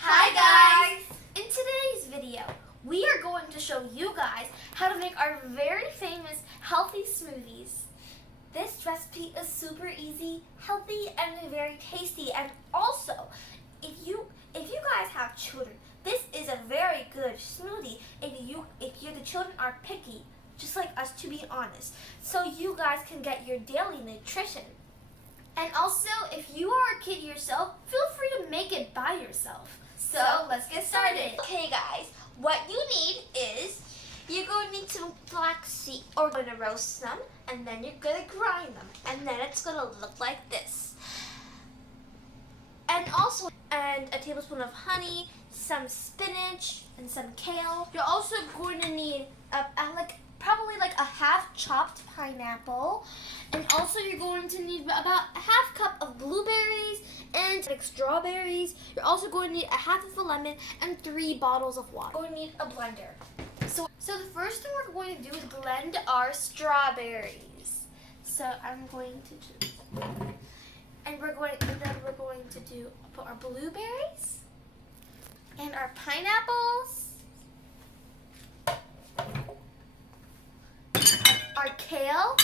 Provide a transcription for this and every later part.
Hi guys! In today's video, we are going to show you guys how to make our very famous healthy smoothies. This recipe is super easy, healthy, and very tasty. And also, if you guys have children, this is a very good smoothie if the children are picky, just like us, to be honest. So you guys can get your daily nutrition. And also, if you are a kid yourself, feel free to make it by yourself. So let's get started. Okay guys, what you need is, you're going to need some flaxseed, or you're going to roast them, and then you're going to grind them, and then it's going to look like this. And also, a tablespoon of honey, some spinach, and some kale. You're also going to need probably a half chopped pineapple, and also you're going to need about a half cup of blueberries and strawberries. You're also going to need a half of a lemon and 3 bottles of water. We're going to need a blender. So the first thing we're going to do is blend our strawberries. So I'm going to just, then we're going to put our blueberries and our pineapples, our kale,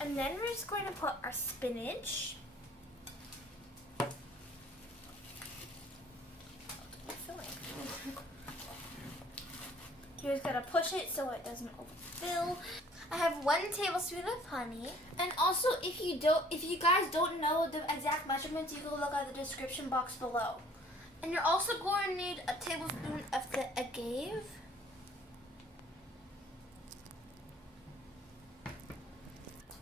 and then we're just going to put our spinach, you just gotta push it so it doesn't overfill. I have 1 tablespoon of honey. And also, if you guys don't know the exact measurements, you can look at the description box below. And you're also going to need a tablespoon of the agave.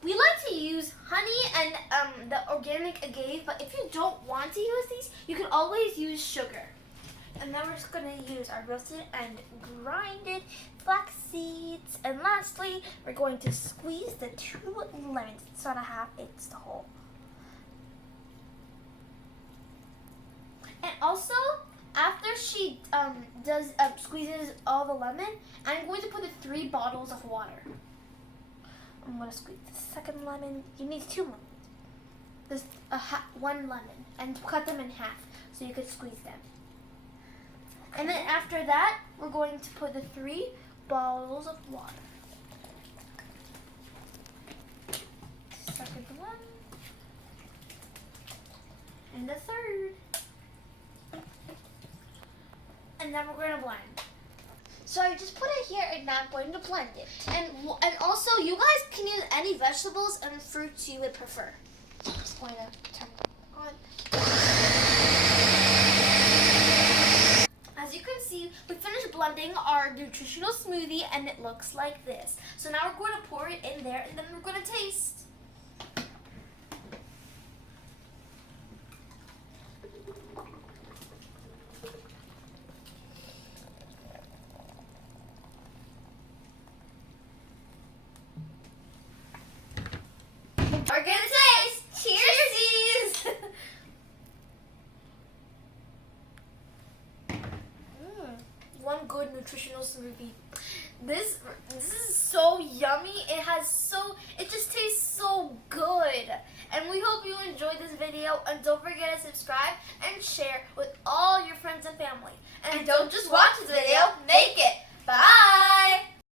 We like to use honey and the organic agave, but if you don't want to use these, you can always use sugar. And then we're just going to use our roasted and grinded flax seeds. And lastly, we're going to squeeze the 2 lemons. It's not a half, it's the whole. And also, after she squeezes all the lemon, I'm going to put the 3 bottles of water. I'm going to squeeze the second lemon. You need 2 lemons. There's 1 lemon. And cut them in half so you could squeeze them. And then after that, we're going to put the 3 bottles of water. Second one. And the third. And then we're going to blend. So I just put it here and now I'm going to blend it. And also, you guys can use any vegetables and fruits you would prefer. I'm just going to turn it on. As you can see, we finished blending our nutritional smoothie and it looks like this. So now we're going to pour it in there and then we're going to taste. We're going to taste. Cheersies! One good nutritional smoothie. This is so yummy. It just tastes so good. And we hope you enjoyed this video, and don't forget to subscribe and share with all your friends and family. And don't just watch this video.